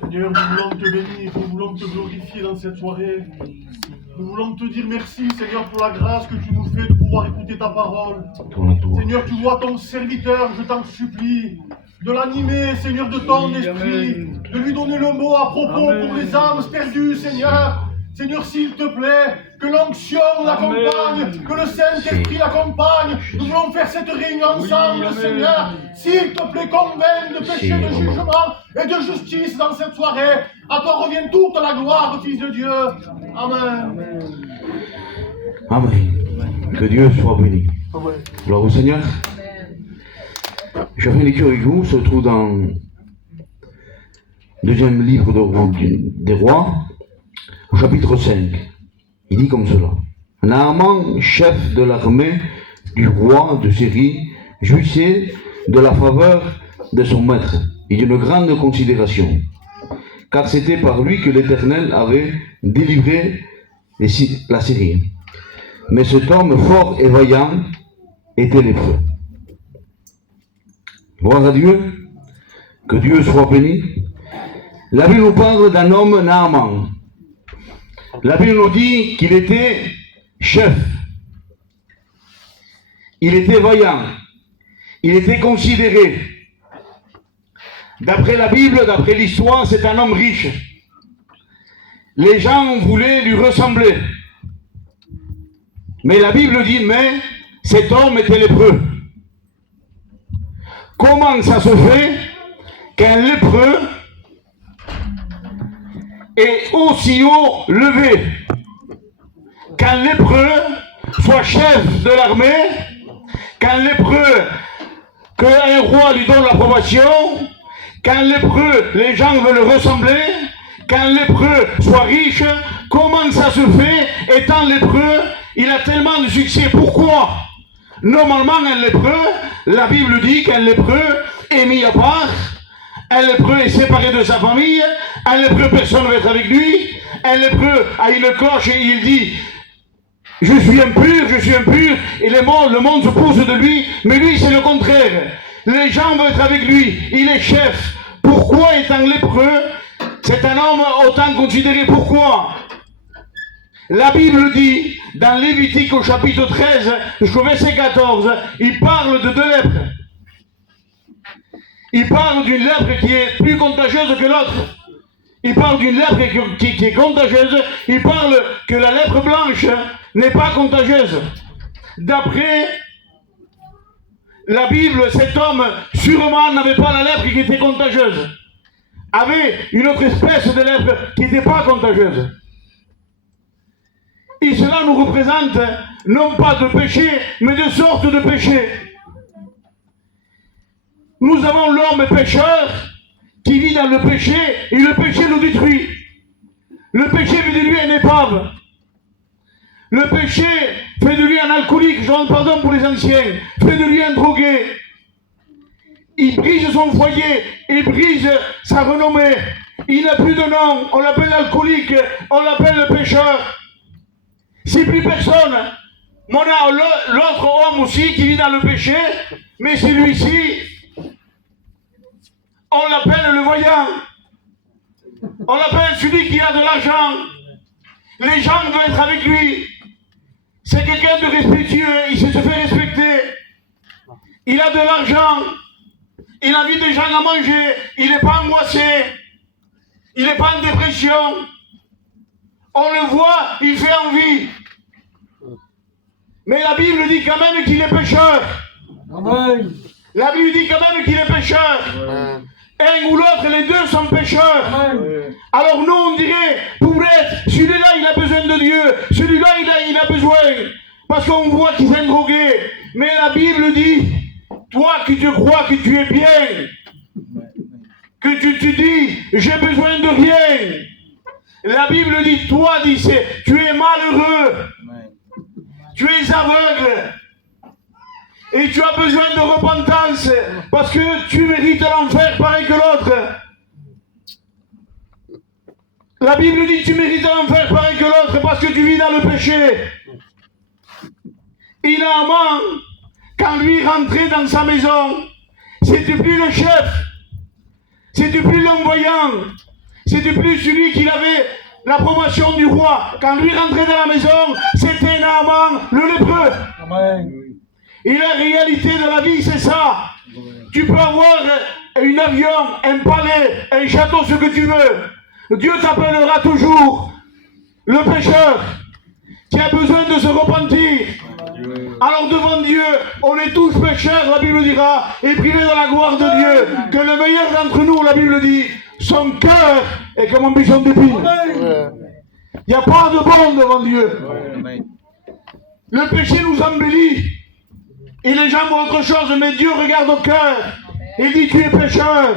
Seigneur, nous voulons te bénir, nous voulons te glorifier dans cette soirée. Nous voulons te dire merci, Seigneur, pour la grâce que tu nous fais de pouvoir écouter ta parole. Seigneur, tu vois ton serviteur, je t'en supplie, de l'animer, Seigneur, de ton esprit, de lui donner le mot à propos pour les âmes perdues, Seigneur. Seigneur, s'il te plaît, que l'onction l'accompagne, que le Saint-Esprit l'accompagne. Nous voulons faire cette réunion ensemble, Seigneur. S'il te plaît, convainc de péché, de jugement et de justice dans cette soirée. À toi revient toute la gloire, Fils de Dieu. Amen. Amen. Que Dieu soit béni. Amen. Gloire au Seigneur. Je fais une lecture avec vous, se trouve dans le deuxième livre des rois, au chapitre 5. Il dit comme cela. Naaman, chef de l'armée du roi de Syrie, jouissait de la faveur de son maître et d'une grande considération, car c'était par lui que l'Éternel avait délivré la Syrie. Mais cet homme fort et vaillant était lépreux. Gloire à Dieu, que Dieu soit béni. La Bible nous parle d'un homme Naaman. La Bible nous dit qu'il était chef. Il était vaillant. Il était considéré. D'après la Bible, d'après l'histoire, c'est un homme riche. Les gens voulaient lui ressembler. Mais la Bible dit, mais cet homme était lépreux. Comment ça se fait qu'un lépreux est aussi haut levé, qu'un lépreux soit chef de l'armée, qu'un lépreux, qu'un roi lui donne l'approbation, qu'un lépreux, les gens veulent le ressembler, qu'un lépreux soit riche? Comment ça se fait, étant lépreux, il a tellement de succès? Pourquoi? Normalement, un lépreux, la Bible dit qu'un lépreux est mis à part, un lépreux est séparé de sa famille, un lépreux, personne ne va être avec lui, un lépreux a une cloche et il dit « je suis impur », et le monde se pousse de lui, mais lui c'est le contraire. Les gens veulent être avec lui, il est chef. Pourquoi étant lépreux, c'est un homme autant considéré? Pourquoi? La Bible dit, dans Lévitique au chapitre 13, jusqu'au verset 14, il parle de deux lèpres. Il parle d'une lèpre qui est plus contagieuse que l'autre. Il parle d'une lèpre qui est contagieuse. Il parle que la lèpre blanche n'est pas contagieuse. D'après la Bible, cet homme sûrement n'avait pas la lèpre qui était contagieuse. Avait une autre espèce de lèpre qui n'était pas contagieuse. Et cela nous représente non pas de péché, mais de sortes de péchés. Nous avons l'homme pécheur qui vit dans le péché et le péché nous détruit. Le péché fait de lui un épave. Le péché fait de lui un alcoolique, je demande pardon pour les anciens, fait de lui un drogué. Il brise son foyer, il brise sa renommée. Il n'a plus de nom, on l'appelle alcoolique, on l'appelle le pécheur. C'est plus personne. On a l'autre homme aussi qui vit dans le péché, mais celui-ci, on l'appelle le voyant. On l'appelle celui qui a de l'argent. Les gens veulent être avec lui. C'est quelqu'un de respectueux, il se fait respecter. Il a de l'argent. Il invite des gens à manger. Il n'est pas angoissé. Il n'est pas en dépression. On le voit, il fait envie. Mais la Bible dit quand même qu'il est pécheur. Amen. La Bible dit quand même qu'il est pécheur. Amen. Un ou l'autre, les deux sont pécheurs. Amen. Alors nous, on dirait, pour être, celui-là, il a besoin de Dieu. Celui-là, il a besoin. Parce qu'on voit qu'il est un drogué. Mais la Bible dit, toi qui te crois que tu es bien, que tu te dis, j'ai besoin de rien. La Bible dit, toi, tu es malheureux. Tu es aveugle. Et tu as besoin de repentance parce que tu mérites l'enfer pareil que l'autre. La Bible dit tu mérites l'enfer pareil que l'autre parce que tu vis dans le péché. Et Naaman, quand lui rentrait dans sa maison, c'était plus le chef, c'était plus l'homme voyant, c'était plus celui qui avait l'approbation du roi. Quand lui rentrait dans la maison, c'était Naaman le lépreux. Amen. Et la réalité de la vie, c'est ça. Tu peux avoir un avion, un palais, un château, ce que tu veux. Dieu t'appellera toujours le pécheur qui a besoin de se repentir. Alors devant Dieu, on est tous pécheurs, la Bible dira, et privés de la gloire de Dieu. Que le meilleur d'entre nous, la Bible dit, son cœur est comme un buisson d'épines. Il n'y a pas de bon devant Dieu. Le péché nous embellit. Et les gens voient autre chose, mais Dieu regarde au cœur et dit, tu es pécheur.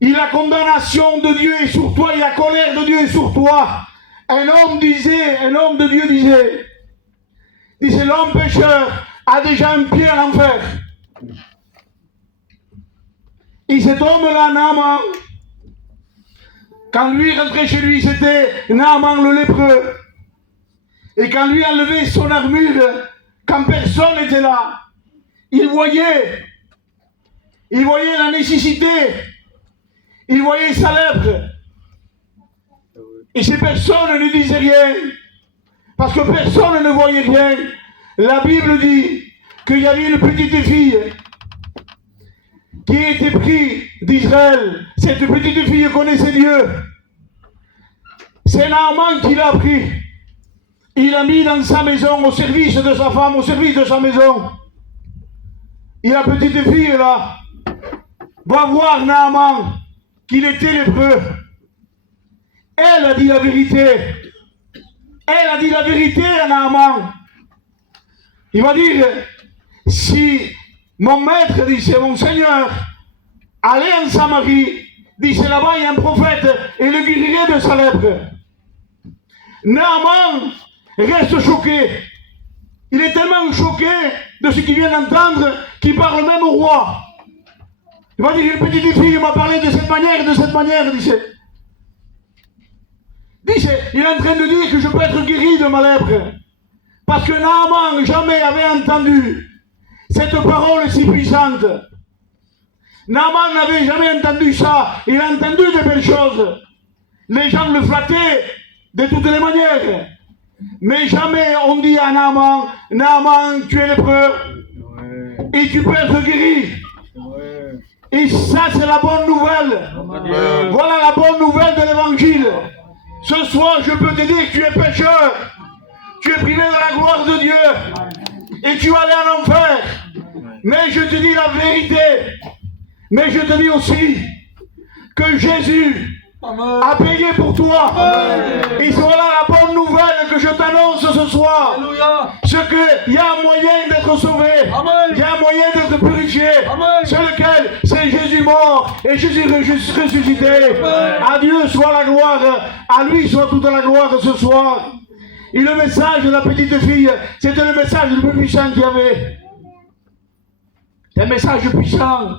Et la condamnation de Dieu est sur toi, et la colère de Dieu est sur toi. Un homme de Dieu disait, l'homme pécheur a déjà un pied en enfer. Et cet homme-là, Naaman, quand lui rentrait chez lui, c'était Naaman le lépreux. Et quand lui enlevait son armure, quand personne n'était là, il voyait la nécessité, il voyait sa lèpre. Et ces personnes ne disaient rien, parce que personne ne voyait rien. La Bible dit qu'il y avait une petite fille qui était prise d'Israël. Cette petite fille connaissait Dieu. C'est Naaman qui l'a pris. Il l'a mis dans sa maison, au service de sa femme, au service de sa maison. Et la petite fille, là, va voir Naaman, qu'il était lépreux. Elle a dit la vérité. Elle a dit la vérité à Naaman. Il va dire, si mon maître, dit, c'est mon Seigneur, allez en Samarie, dit, c'est là-bas, il y a un prophète, et le guérirait de sa lèpre. Naaman reste choqué. Il est tellement choqué de ce qu'il vient d'entendre qu'il parle même au roi. Il va dire, une petite fille m'a parlé de cette manière, dit. Il est en train de dire que je peux être guéri de ma lèpre. Parce que Naaman jamais avait entendu cette parole si puissante. Naaman n'avait jamais entendu ça. Il a entendu de belles choses. Les gens le flattaient de toutes les manières. Mais jamais on dit à Naaman, Naaman, tu es lépreux et tu peux être guéri. Et ça, c'est la bonne nouvelle. Voilà la bonne nouvelle de l'évangile. Ce soir, je peux te dire que tu es pécheur. Tu es privé de la gloire de Dieu. Et tu vas aller en enfer. Mais je te dis la vérité. Mais je te dis aussi que Jésus a payé pour toi. Et voilà la bonne nouvelle que je t'annonce ce soir. C'est qu'il y a un moyen d'être sauvé. Il y a un moyen d'être purifié. C'est lequel? C'est Jésus mort et Jésus ressuscité. À Dieu soit la gloire. À lui soit toute la gloire ce soir. Et le message de la petite fille, c'était le message le plus puissant qu'il y avait. Un message puissant.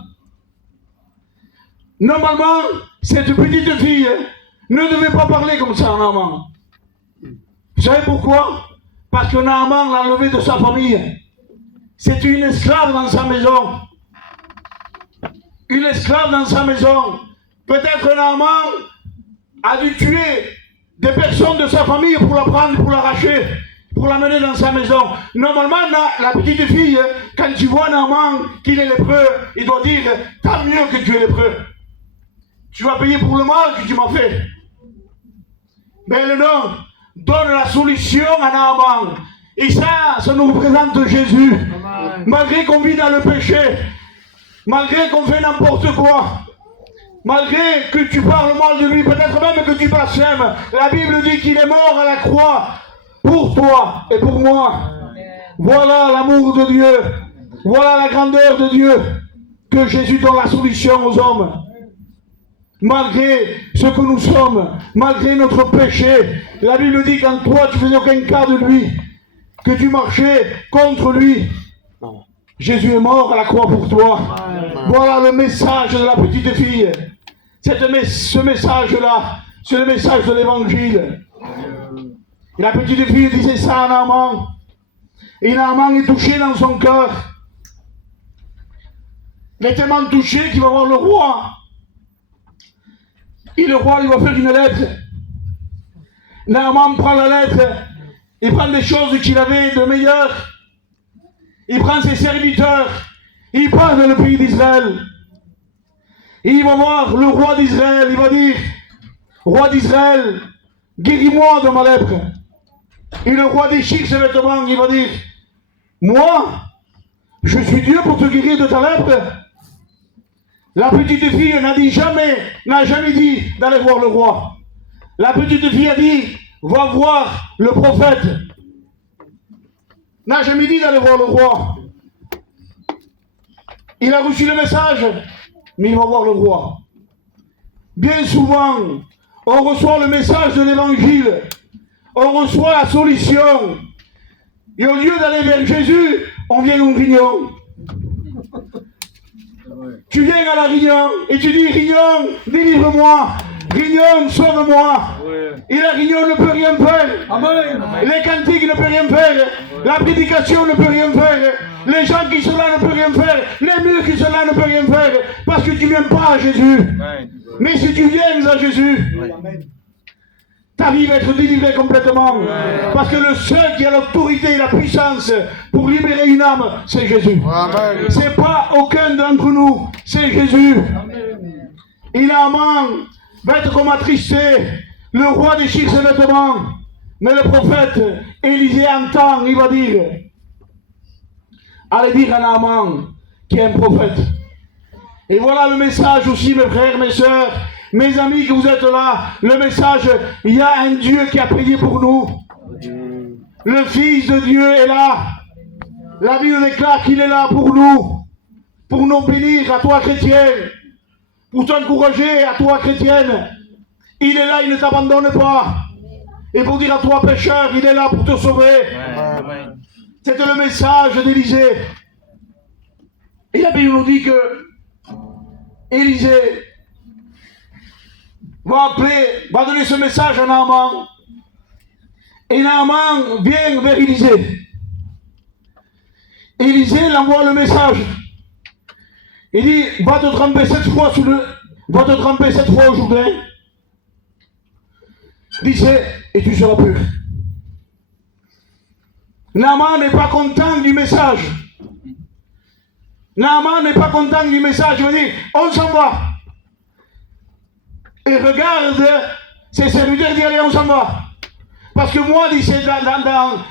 Normalement, cette petite fille ne devait pas parler comme ça à Naaman. Vous savez pourquoi? Parce que Naaman l'a enlevé de sa famille. C'est une esclave dans sa maison. Une esclave dans sa maison. Peut-être Naaman a dû tuer des personnes de sa famille pour la prendre, pour l'arracher, pour l'amener dans sa maison. Normalement, la petite fille, quand tu vois Naaman qu'il est lépreux, il doit dire, tant mieux que tu es lépreux. Tu vas payer pour le mal que tu m'as fait. Mais le nom donne la solution à Naaman. Et ça nous représente Jésus. Malgré qu'on vit dans le péché, malgré qu'on fait n'importe quoi, malgré que tu parles mal de lui, peut-être même que tu blasphèmes, la Bible dit qu'il est mort à la croix pour toi et pour moi. Voilà l'amour de Dieu. Voilà la grandeur de Dieu. Que Jésus donne la solution aux hommes. Malgré ce que nous sommes, malgré notre péché, la Bible dit qu'en toi tu faisais aucun cas de lui, que tu marchais contre lui. Jésus est mort à la croix pour toi. Voilà le message de la petite fille. Ce message-là, c'est le message de l'évangile. Et la petite fille disait ça à Naaman. Et Naaman est touché dans son cœur. Il est tellement touché qu'il va voir le roi. Il le roi lui va faire une lettre. Naaman prend la lettre, il prend des choses qu'il avait de meilleures, il prend ses serviteurs, il part dans le pays d'Israël. Et il va voir le roi d'Israël, il va dire, roi d'Israël, guéris-moi de ma lèpre. Et le roi déchire ses vêtements, il va dire, moi, je suis Dieu pour te guérir de ta lèpre. La petite fille n'a jamais dit d'aller voir le roi. La petite fille a dit, va voir le prophète. N'a jamais dit d'aller voir le roi. Il a reçu le message, mais il va voir le roi. Bien souvent, on reçoit le message de l'évangile, on reçoit la solution, et au lieu d'aller vers Jésus, on vient au Rignon. Tu viens à la Rignon et tu dis, Rignon, délivre-moi, Rignon, sauve-moi. Et la Rignon ne peut rien faire. Amen. Les cantiques ne peuvent rien faire. La prédication ne peut rien faire. Les gens qui sont là ne peuvent rien faire. Les murs qui sont là ne peuvent rien faire. Parce que tu ne viens pas à Jésus. Amen. Mais si tu viens à Jésus, ta vie va être délivrée complètement. Amen. Parce que le seul qui a l'autorité et la puissance pour libérer une âme, c'est Jésus. C'est pas aucun d'entre nous, c'est Jésus. Amen. Et Naaman va être comme attristé. Le roi déchire ses vêtements. Mais le prophète Élisée entend, il va dire, allez dire à Naaman qui est un prophète. Et voilà le message aussi, mes frères, mes sœurs, mes amis que vous êtes là. Le message, il y a un Dieu qui a prié pour nous. Le Fils de Dieu est là. La Bible déclare qu'il est là pour nous bénir, à toi chrétien, pour t'encourager, à toi chrétienne. Il est là, il ne t'abandonne pas. Et pour dire à toi pécheur, il est là pour te sauver. C'était le message d'Élisée. Et la Bible nous dit que Élisée va donner ce message à Naaman. Et Naaman vient vers Élisée. Élisée l'envoie le message. Il dit, va te tremper 7 fois au Jourdain. Disait, et tu seras pur. Naaman n'est pas content du message. Naaman n'est pas content du message. Il va dire, on s'en va. Et regarde ses serviteurs, dit, allez, on s'en va. Parce que moi, dit,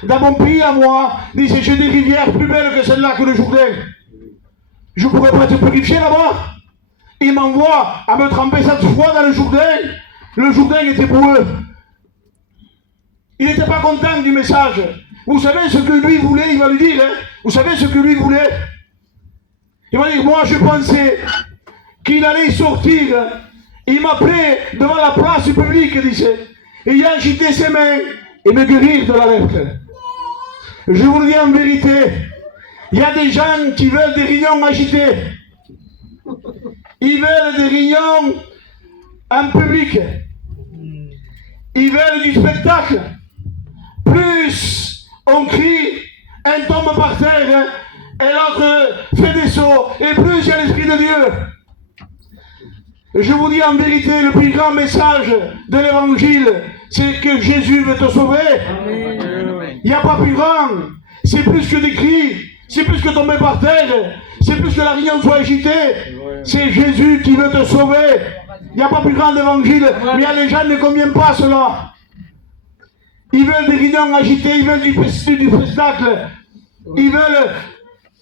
dans mon pays à moi, dit, j'ai des rivières plus belles que celle-là que le Jourdain. Je ne pourrais pas te purifier là-bas. Il m'envoie à me tremper 7 fois dans le Jourdain. Le Jourdain était pour eux. Il n'était pas content du message. Vous savez ce que lui voulait, il va lui dire, hein? Vous savez ce que lui voulait? Il va dire, moi je pensais qu'il allait sortir. Il m'appelait devant la place publique, disait, et il a agité ses mains et me guérir de la lèpre. Je vous le dis en vérité, il y a des gens qui veulent des rignons agités. Ils veulent des rignons en public. Ils veulent du spectacle. Plus on crie, un tombe par terre, et l'autre fait des sauts, et plus il y a l'Esprit de Dieu. Je vous dis en vérité, le plus grand message de l'Évangile, c'est que Jésus veut te sauver. Il n'y a pas plus grand. C'est plus que des cris, c'est plus que tomber par terre, c'est plus que la rignon soit agitée. C'est Jésus qui veut te sauver. Il n'y a pas plus grand d'évangile, mais il y a les gens ne conviennent pas à cela. Ils veulent des rignons agités, ils veulent du spectacle. Ils veulent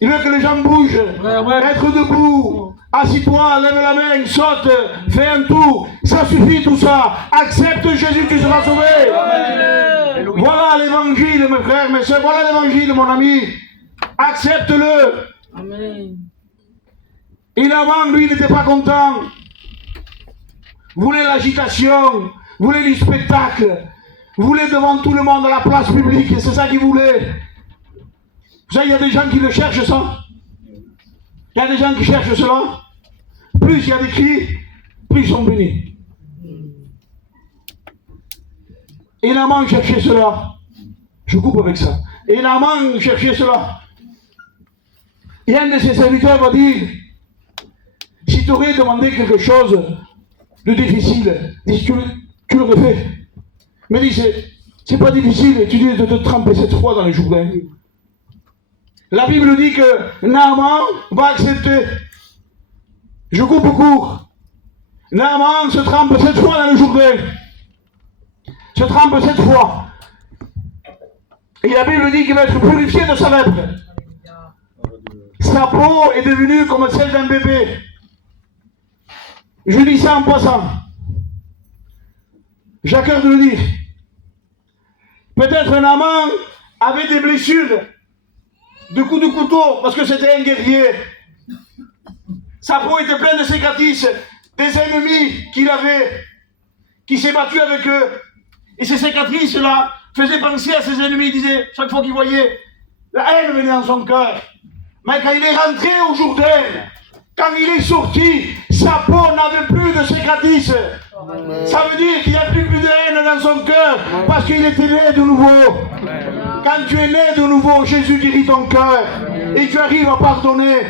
que les gens bougent, être debout. Assis-toi, lève la main, saute, fais un tour. Ça suffit tout ça. Accepte Jésus, tu seras sauvé. Amen. Voilà l'évangile, mes frères, mes soeurs. Voilà l'évangile, mon ami. Accepte-le. Amen. Et Naaman, lui, n'était pas content. Voulait l'agitation, voulait du spectacle, voulait devant tout le monde à la place publique. Et c'est ça qu'il voulait. Vous savez, il y a des gens qui le cherchent, ça. Il y a des gens qui cherchent cela. Plus il y a des cris, plus ils sont bénis. Et Naaman cherchait cela. Je coupe avec ça. Et Naaman cherchait cela. Et un de ses serviteurs va dire, si tu aurais demandé quelque chose, de difficile? Dis, tu l'aurais fait. Mais dis, c'est pas difficile, tu dis de te tremper 7 fois dans le Jourdain. La Bible dit que Naaman va accepter. Je coupe court. Naaman se trempe 7 fois dans le Jourdain. Se trempe 7 fois. Et la Bible dit qu'il va être purifié de sa lèpre. Sa peau est devenue comme celle d'un bébé. Je dis ça en passant. J'ai à cœur de le dire. Peut-être Naaman avait des blessures de coups de couteau parce que c'était un guerrier. Sa peau était pleine de cicatrices, des ennemis qu'il avait, qui s'est battu avec eux. Et ces cicatrices-là faisaient penser à ses ennemis. Il disait, chaque fois qu'il voyait, la haine venait dans son cœur. Mais quand il est rentré au Jourdain, quand il est sorti, sa peau n'avait plus de cicatrices. Ça veut dire qu'il n'y a plus de haine dans son cœur parce qu'il était né de nouveau. Quand tu es né de nouveau, Jésus guérit ton cœur et tu arrives à pardonner.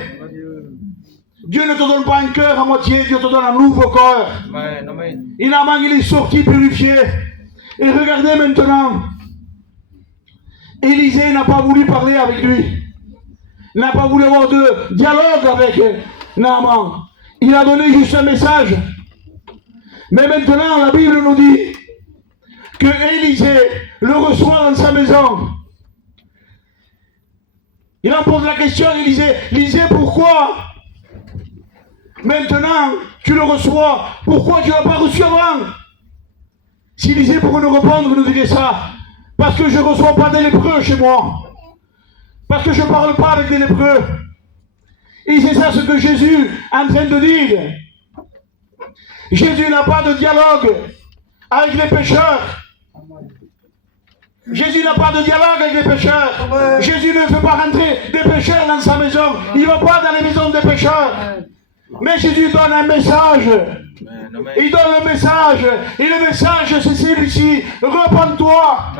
Dieu ne te donne pas un cœur à moitié, Dieu te donne un nouveau cœur. Il est sorti purifié. Et regardez maintenant, Élisée n'a pas voulu parler avec lui. N'a pas voulu avoir de dialogue avec Naaman. Il a donné juste un message. Mais maintenant, la Bible nous dit que Élisée le reçoit dans sa maison. Il en pose la question à Élisée. Élisée, pourquoi maintenant tu le reçois? Pourquoi tu ne l'as pas reçu avant? Si Élisée pourrait nous répondre, nous dirait ça. Parce que je ne reçois pas des lépreux chez moi. Parce que je ne parle pas avec des lépreux. Et c'est ça ce que Jésus est en train de dire. Jésus n'a pas de dialogue avec les pécheurs. Jésus n'a pas de dialogue avec les pécheurs. Jésus ne fait pas rentrer des pécheurs dans sa maison. Il ne va pas dans les maisons des pécheurs. Mais Jésus donne un message. Il donne le message. Et le message, c'est celui-ci. Repends-toi.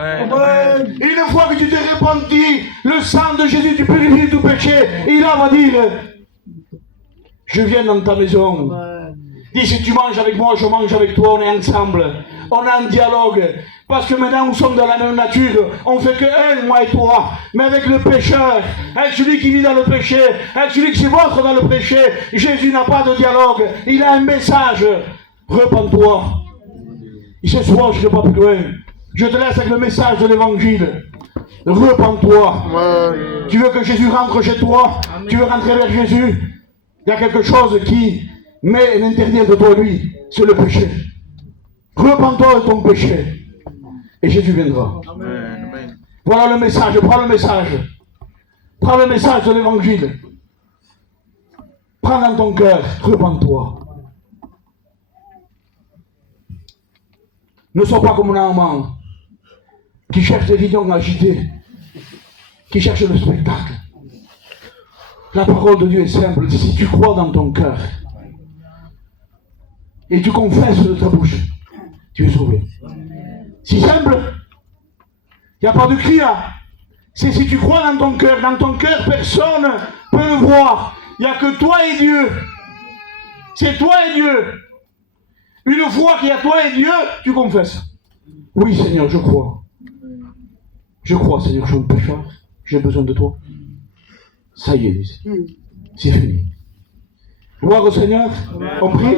Une fois que tu t'es repenti, le sang de Jésus te purifie du péché. Il va dire, je viens dans ta maison. Dis, si tu manges avec moi, je mange avec toi, on est ensemble. On a un dialogue. Parce que maintenant, nous sommes dans la même nature. On fait que un, moi et toi. Mais avec le pécheur, avec celui qui vit dans le péché, avec celui qui s'évôtre dans le péché, Jésus n'a pas de dialogue. Il a un message. Repends-toi. Et ce soir, je ne vais pas plus loin. Je te laisse avec le message de l'évangile. Repends-toi. Tu veux que Jésus rentre chez toi? Tu veux rentrer vers Jésus? Il y a quelque chose qui met un interdit entre toi et lui. C'est le péché. Repends-toi de ton péché. Et Jésus viendra. Amen. Voilà le message. Prends le message. Prends le message de l'évangile. Prends dans ton cœur. Repends-toi. Ne sois pas comme Naaman qui cherche des visions agitées, qui cherche le spectacle. La parole de Dieu est simple. Si tu crois dans ton cœur et tu confesses de ta bouche, tu es sauvé. Si simple. Il n'y a pas de cri là. C'est si tu crois dans ton cœur. Dans ton cœur, personne ne peut le voir. Il n'y a que toi et Dieu. C'est toi et Dieu. Une fois qu'il y a toi et Dieu, tu confesses. Oui, Seigneur, je crois. Je crois, Seigneur, je suis un pécheur. J'ai besoin de toi. Ça y est, c'est fini. Gloire au Seigneur. On prie.